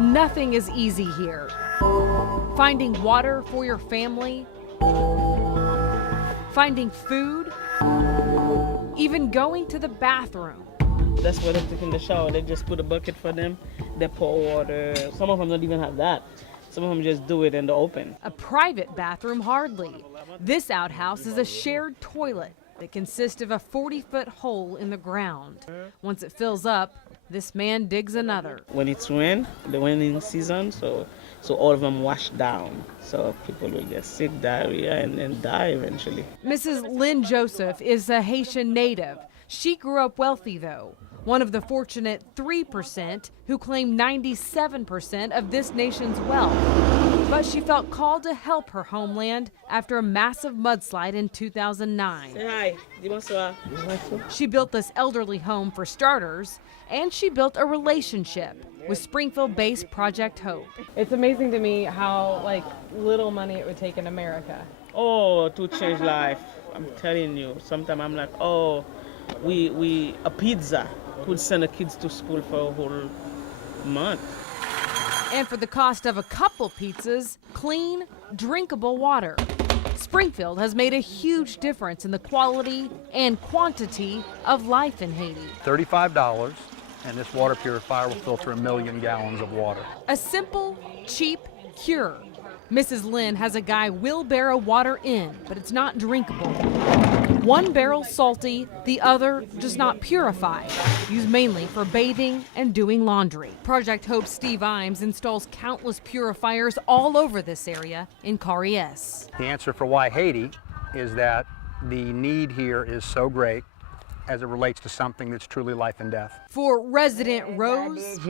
Nothing is easy here. Finding water for your family, finding food, even going to the bathroom. That's where they're taking the shower. They just put a bucket for them. They pour water. Some of them don't even have that. Some of them just do it in the open. A private bathroom, hardly. This outhouse is a shared toilet that consists of a 40-foot hole in the ground. Once it fills up, this man digs another. When it's rain, the raining season, so all of them wash down. So people will get sick, diarrhea, and then die eventually. Mrs. Lynn Joseph is a Haitian native. She grew up wealthy, though. One of the fortunate 3% who claim 97% of this nation's wealth. But she felt called to help her homeland after a massive mudslide in 2009. Say hi. Bonsoir. She built this elderly home for starters, and she built a relationship with Springfield-based Project Hope. It's amazing to me how little money it would take in America. Oh, to change life. I'm telling you. Sometimes I'm like, oh, a pizza could send the kids to school for a whole month. And for the cost of a couple pizzas, clean, drinkable water. Springfield has made a huge difference in the quality and quantity of life in Haiti. $35, and this water purifier will filter 1 million gallons of water. A simple, cheap cure. Mrs. Lynn has a guy wheelbarrow water in, but it's not drinkable. One barrel salty, the other just not purified, used mainly for bathing and doing laundry. Project Hope's Steve Imes installs countless purifiers all over this area in Carriès. The answer for why Haiti is that the need here is so great as it relates to something that's truly life and death. For resident Rose,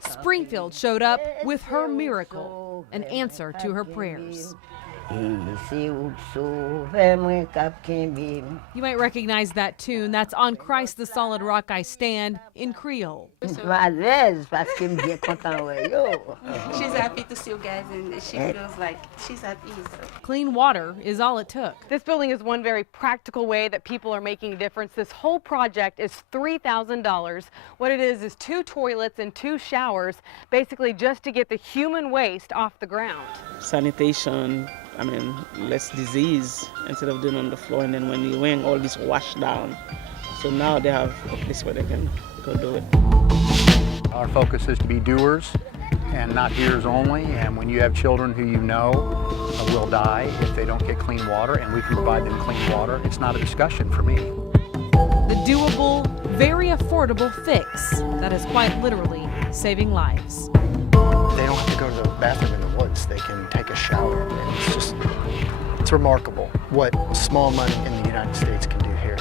Springfield showed up with her miracle, an answer to her prayers. You might recognize that tune. That's On Christ the Solid Rock I Stand in Creole. She's happy to see you guys, and she feels like she's at ease. Clean water is all it took. This building is one very practical way that people are making a difference. This whole project is $3,000. What it is 2 toilets and 2 showers, basically just to get the human waste off the ground. Sanitation, less disease instead of doing on the floor, and then when you rain, all this wash down. So now they have a place where they can go do it. Our focus is to be doers and not hearers only, and when you have children who you know will die if they don't get clean water, and we can provide them clean water, it's not a discussion for me. The doable, very affordable fix that is quite literally saving lives. They don't have to go to the bathroom in the woods. They can take a shower, and it's remarkable what small money in the United States can do here.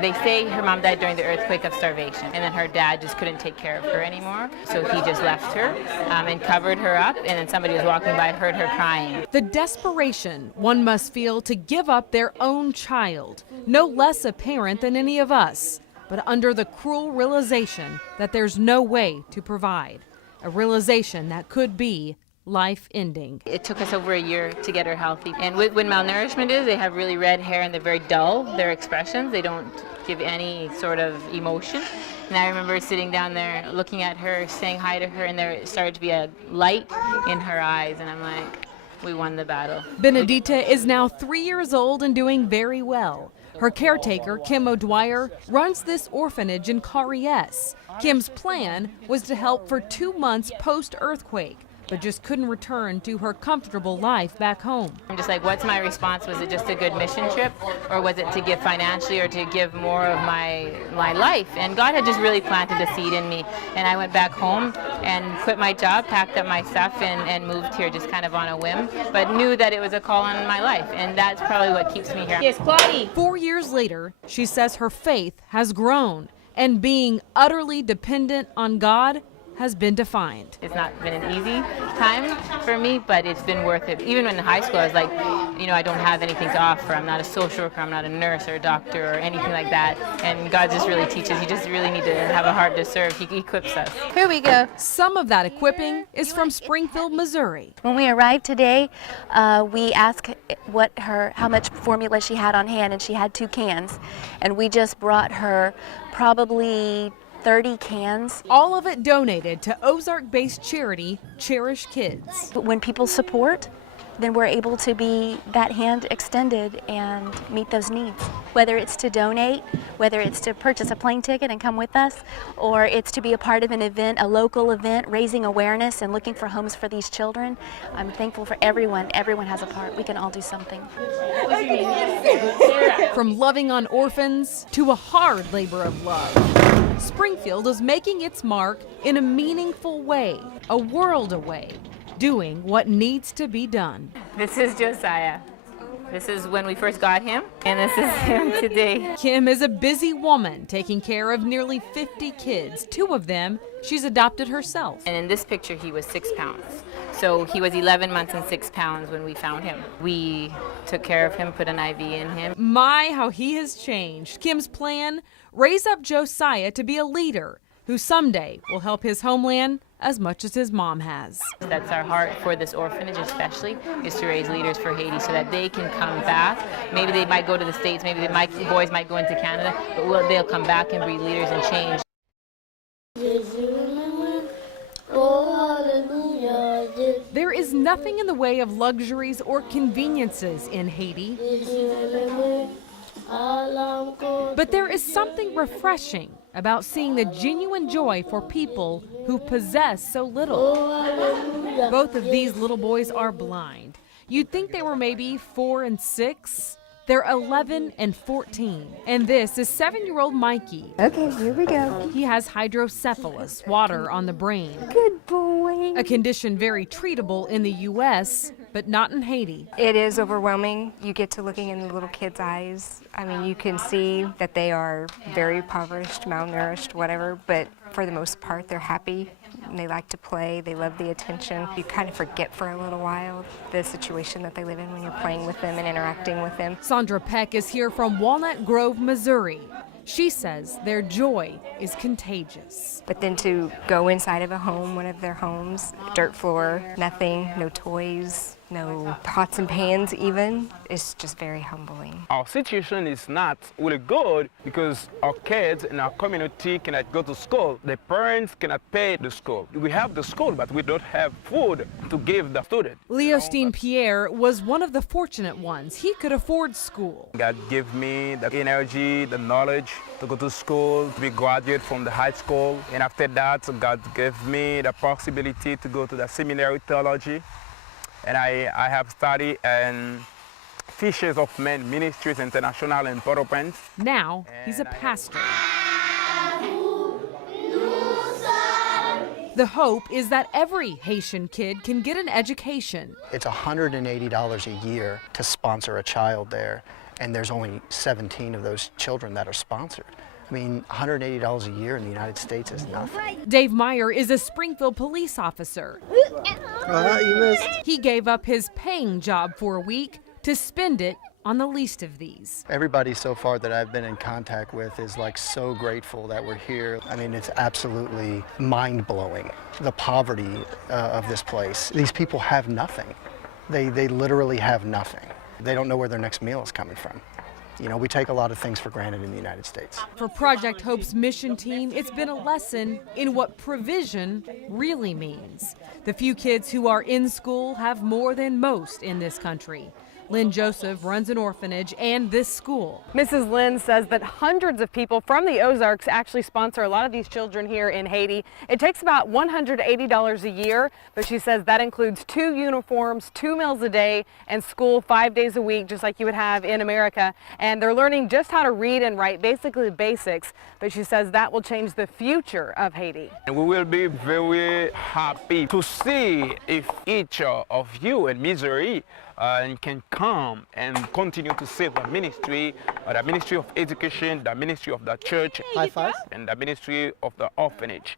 They say her mom died during the earthquake of starvation, and then her dad just couldn't take care of her anymore, so he just left her and covered her up, and then somebody was walking by, heard her crying. The desperation one must feel to give up their own child, no less a parent than any of us, but under the cruel realization that there's no way to provide, a realization that could be life-ending. It took us over a year to get her healthy. And when malnourishment is, they have really red hair and they're very dull, their expressions. They don't give any sort of emotion. And I remember sitting down there, looking at her, saying hi to her, and there started to be a light in her eyes. And I'm like, we won the battle. Benedita is now 3 years old and doing very well. Her caretaker, Kim O'Dwyer, runs this orphanage in Carriès. Kim's plan was to help for 2 months post-earthquake, but just couldn't return to her comfortable life back home. I'm just like, what's my response? Was it just a good mission trip, or was it to give financially or to give more of my life? And God had just really planted a seed in me. And I went back home and quit my job, packed up my stuff, and moved here just kind of on a whim, but knew that it was a call on my life, and that's probably what keeps me here. Yes, Claudie. 4 years later, she says her faith has grown, and being utterly dependent on God has been defined. It's not been an easy time for me, but it's been worth it. Even in high school, I was like, you know, I don't have anything to offer. I'm not a social worker, I'm not a nurse or a doctor or anything like that. And God just really teaches. You just really need to have a heart to serve. He equips us. Here we go. Some of that equipping is from Springfield, Missouri. When we arrived today, we asked how much formula she had on hand, and she had 2 cans. And we just brought her probably 30 cans. All of it donated to Ozark-based charity Cherish Kids. But when people support, then we're able to be that hand extended and meet those needs. Whether it's to donate, whether it's to purchase a plane ticket and come with us, or it's to be a part of an event, a local event, raising awareness and looking for homes for these children. I'm thankful for everyone. Everyone has a part. We can all do something. From loving on orphans to a hard labor of love, Springfield is making its mark in a meaningful way, a world away, doing what needs to be done. This is Josiah. This is when we first got him, and this is him today. Kim is a busy woman taking care of nearly 50 kids. 2 of them she's adopted herself. And in this picture, he was 6 pounds. So he was 11 months and 6 pounds when we found him. We took care of him, put an IV in him. My, how he has changed. Kim's plan, raise up Josiah to be a leader who someday will help his homeland as much as his mom has. That's our heart for this orphanage especially, is to raise leaders for Haiti so that they can come back. Maybe they might go to the States, maybe the boys might go into Canada, but they'll come back and be leaders and change. There is nothing in the way of luxuries or conveniences in Haiti. But there is something refreshing about seeing the genuine joy for people who possess so little. Both of these little boys are blind. You'd think they were maybe 4 and 6. They're 11 and 14. And this is 7-year-old Mikey. Okay, here we go. He has hydrocephalus, water on the brain. Good boy. A condition very treatable in the U.S., but not in Haiti. It is overwhelming. You get to looking in the little kids' eyes. I mean, you can see that they are very impoverished, malnourished, whatever, but for the most part, they're happy. And they like to play. They love the attention. You kind of forget for a little while the situation that they live in when you're playing with them and interacting with them. Sandra Peck is here from Walnut Grove, Missouri. She says their joy is contagious. But then to go inside of a home, one of their homes, dirt floor, nothing, no toys, no pots and pans even, it's just very humbling. Our situation is not really good because our kids in our community cannot go to school. The parents cannot pay the school. We have the school, but we don't have food to give the student. Leostine Pierre was one of the fortunate ones. He could afford school. God gave me the energy, the knowledge to go to school, to be graduate from the high school. And after that, God gave me the possibility to go to the seminary theology. And I have studied in Fishes of Men Ministries International in Port-au-Prince. Now he's a pastor. The hope is that every Haitian kid can get an education. It's $180 a year to sponsor a child there, and there's only 17 of those children that are sponsored. I mean, $180 a year in the United States is nothing. Dave Meyer is a Springfield police officer. You missed. He gave up his paying job for a week to spend it on the least of these. Everybody so far that I've been in contact with is like so grateful that we're here. I mean, it's absolutely mind-blowing, the poverty of this place. These people have nothing. They literally have nothing. They don't know where their next meal is coming from. You know, we take a lot of things for granted in the United States. For Project Hope's mission team, it's been a lesson in what provision really means. The few kids who are in school have more than most in this country. Lynn Joseph runs an orphanage and this school. Mrs. Lynn says that hundreds of people from the Ozarks actually sponsor a lot of these children here in Haiti. It takes about $180 a year, but she says that includes 2 uniforms, 2 meals a day, and school 5 days a week, just like you would have in America. And they're learning just how to read and write, basically the basics, but she says that will change the future of Haiti. And we will be very happy to see if each of you in Missouri can come and continue to serve the Ministry of Education, the Ministry of the Church, High five. And the Ministry of the Orphanage.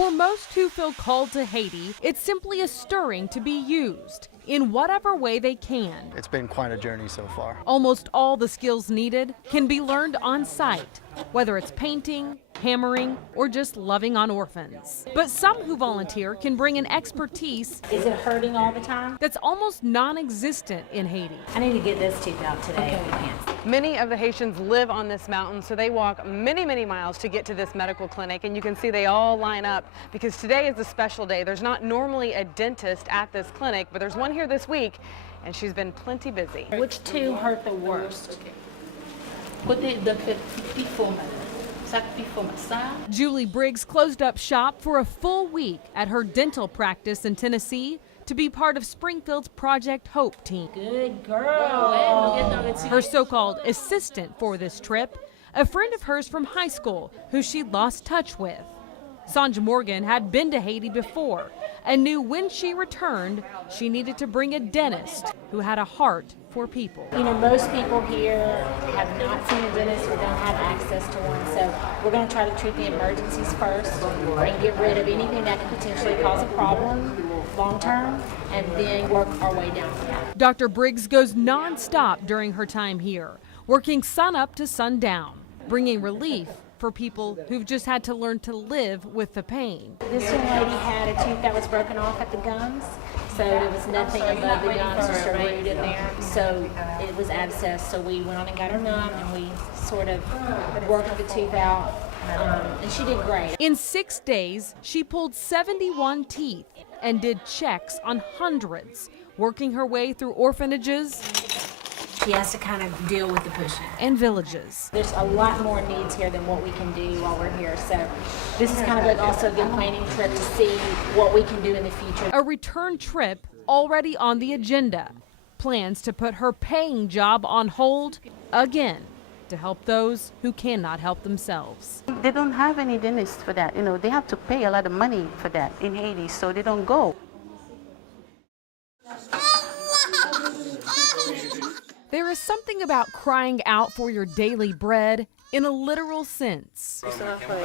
For most who feel called to Haiti, it's simply a stirring to be used in whatever way they can. It's been quite a journey so far. Almost all the skills needed can be learned on site, whether it's painting, hammering, or just loving on orphans. But some who volunteer can bring an expertise. Is it hurting all the time? That's almost non-existent in Haiti. I need to get this tooth out today if we can. Many of the Haitians live on this mountain, so they walk many, many miles to get to this medical clinic, and you can see they all line up because today is a special day. There's not normally a dentist at this clinic, but there's one here this week, and she's been plenty busy. Which two hurt the worst? Julie Briggs closed up shop for a full week at her dental practice in Tennessee to be part of Springfield's Project Hope team. Good girl. Her so-called assistant for this trip, a friend of hers from high school who she lost touch with. Sonja Morgan had been to Haiti before and knew when she returned she needed to bring a dentist who had a heart for people. You know, most people here have not seen a dentist or don't have access to one, so we're going to try to treat the emergencies first and get rid of anything that could potentially cause a problem long term, and then work our way down from that. Dr. Briggs goes non-stop during her time here, working sun up to sundown, bringing relief for people who've just had to learn to live with the pain. This young lady had a tooth that was broken off at the gums, so there was nothing above the gums, just a root in there. So it was abscessed, so we went on and got her numb, and we sort of worked the tooth out, and she did great. In 6 days, she pulled 71 teeth and did checks on hundreds, working her way through orphanages. She has to kind of deal with the pushing. And villages. There's a lot more needs here than what we can do while we're here. So this is kind of like also a good planning trip to see what we can do in the future. A return trip already on the agenda. Plans to put her paying job on hold again to help those who cannot help themselves. They don't have any dentists for that. You know, they have to pay a lot of money for that in Haiti, so they don't go. There is something about crying out for your daily bread in a literal sense. It's about 12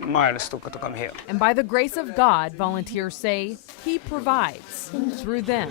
miles to come here. And by the grace of God, volunteers say, He provides through them.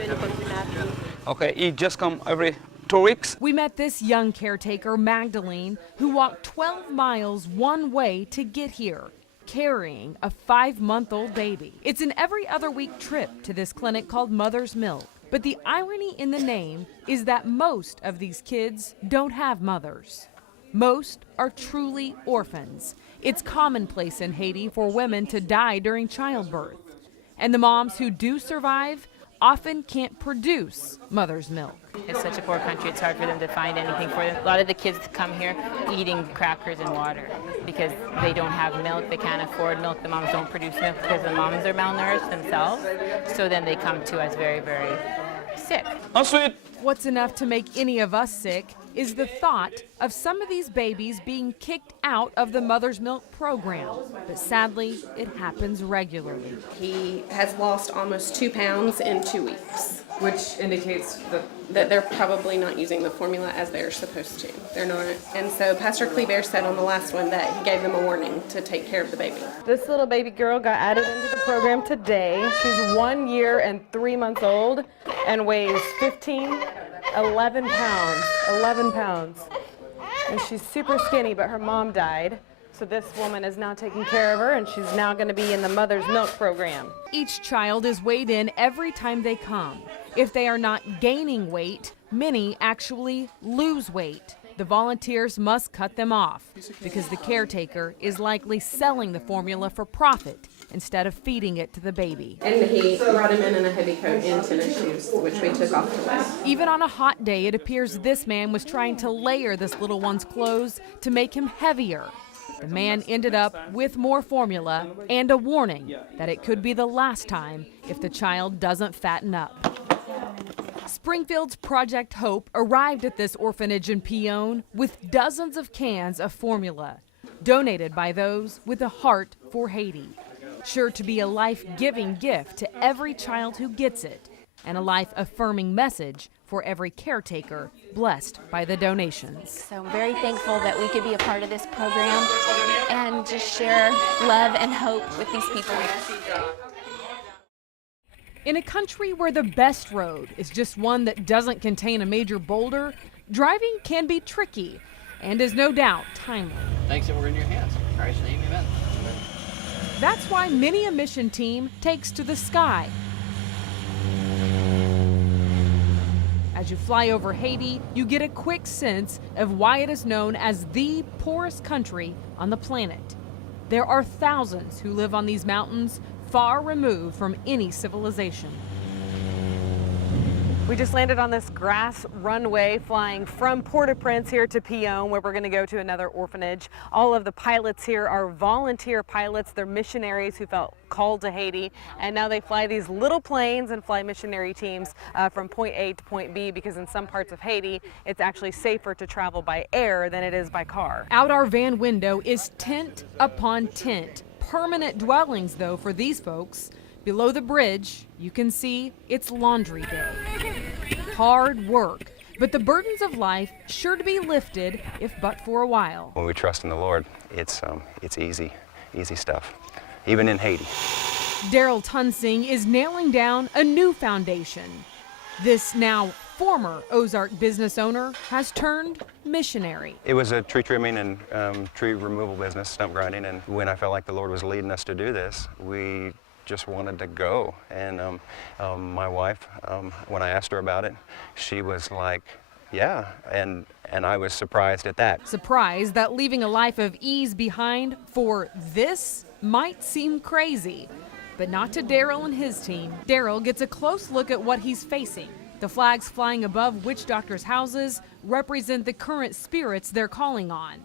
Okay, he just come every 2 weeks. We met this young caretaker, Magdalene, who walked 12 miles one way to get here, carrying a 5-month-old baby. It's an every other week trip to this clinic called Mother's Milk. But the irony in the name is that most of these kids don't have mothers. Most are truly orphans. It's commonplace in Haiti for women to die during childbirth. And the moms who do survive often can't produce mother's milk. It's such a poor country, it's hard for them to find anything for them. A lot of the kids come here eating crackers and water because they don't have milk, they can't afford milk, the moms don't produce milk because the moms are malnourished themselves. So then they come to us very, very sick. Oh, sweet. What's enough to make any of us sick is the thought of some of these babies being kicked out of the Mother's Milk program. But sadly, it happens regularly. He has lost almost 2 pounds in 2 weeks. Which indicates that they're probably not using the formula as they're supposed to. They're not. And so Pastor Kleber said on the last one that he gave them a warning to take care of the baby. This little baby girl got added into the program today. She's 1 year and 3 months old and weighs 11 pounds. And she's super skinny, but her mom died. So this woman is now taking care of her, and she's now going to be in the Mother's Milk program. Each child is weighed in every time they come. If they are not gaining weight, many actually lose weight. The volunteers must cut them off because the caretaker is likely selling the formula for profit instead of feeding it to the baby. And he brought him in a heavy coat and tennis shoes, which we took off the way. Even on a hot day, it appears this man was trying to layer this little one's clothes to make him heavier. The man ended up with more formula and a warning that it could be the last time if the child doesn't fatten up. Springfield's Project Hope arrived at this orphanage in Pionne with dozens of cans of formula, donated by those with a heart for Haiti. Sure to be a life-giving gift to every child who gets it, and a life-affirming message for every caretaker blessed by the donations. So I'm very thankful that we could be a part of this program and just share love and hope with these people. In a country where the best road is just one that doesn't contain a major boulder, driving can be tricky and is no doubt timely. Thanks that we're in your hands. Christ's name, amen. That's why many a mission team takes to the sky. As you fly over Haiti, you get a quick sense of why it is known as the poorest country on the planet. There are thousands who live on these mountains, far removed from any civilization. We just landed on this grass runway flying from Port-au-Prince here to Pion, where we're going to go to another orphanage. All of the pilots here are volunteer pilots. They're missionaries who felt called to Haiti, and now they fly these little planes and fly missionary teams from point A to point B, because in some parts of Haiti, it's actually safer to travel by air than it is by car. Out our van window is tent upon tent. Permanent dwellings, though, for these folks. Below the bridge, you can see it's laundry day. Hard work, but the burdens of life sure to be lifted, if but for a while. When we trust in the Lord, it's easy stuff, even in Haiti. Daryl Tunsing is nailing down a new foundation. This now former Ozark business owner has turned missionary. It was a tree trimming and tree removal business, stump grinding, and when I felt like the Lord was leading us to do this, we just wanted to go. And my wife, when I asked her about it, she was like, yeah, and I was surprised at that. Surprised that leaving a life of ease behind for this might seem crazy, but not to Daryl and his team. Daryl gets a close look at what he's facing. The flags flying above witch doctors' houses represent the current spirits they're calling on.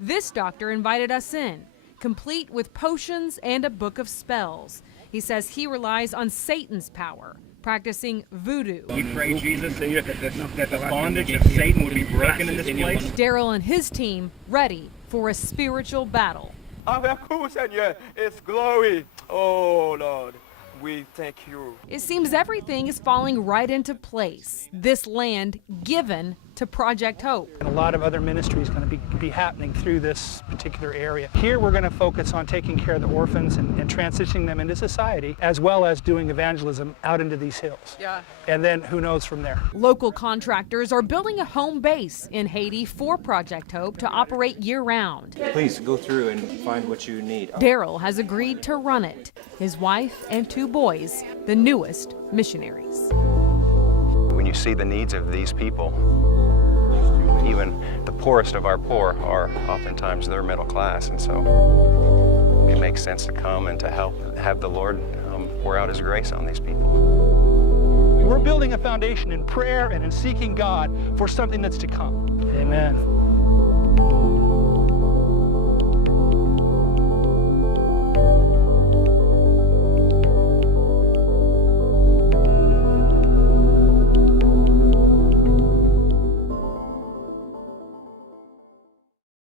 This doctor invited us in, complete with potions and a book of spells. He says he relies on Satan's power, practicing voodoo. We pray, Jesus, that the bondage of Satan would be broken in this place. Daryl and his team ready for a spiritual battle. It's glory. Oh, Lord. We thank you. It seems everything is falling right into place. This land given to Project Hope. And a lot of other ministries going to be happening through this particular area. Here we're going to focus on taking care of the orphans and transitioning them into society, as well as doing evangelism out into these hills. Yeah. And then who knows from there. Local contractors are building a home base in Haiti for Project Hope to operate year-round. Please go through and find what you need. Daryl has agreed to run it. His wife and 2 boys, the newest missionaries. When you see the needs of these people, even the poorest of our poor are oftentimes they're middle class, and so it makes sense to come and to help have the Lord pour out His grace on these people. We're building a foundation in prayer and in seeking God for something that's to come. Amen.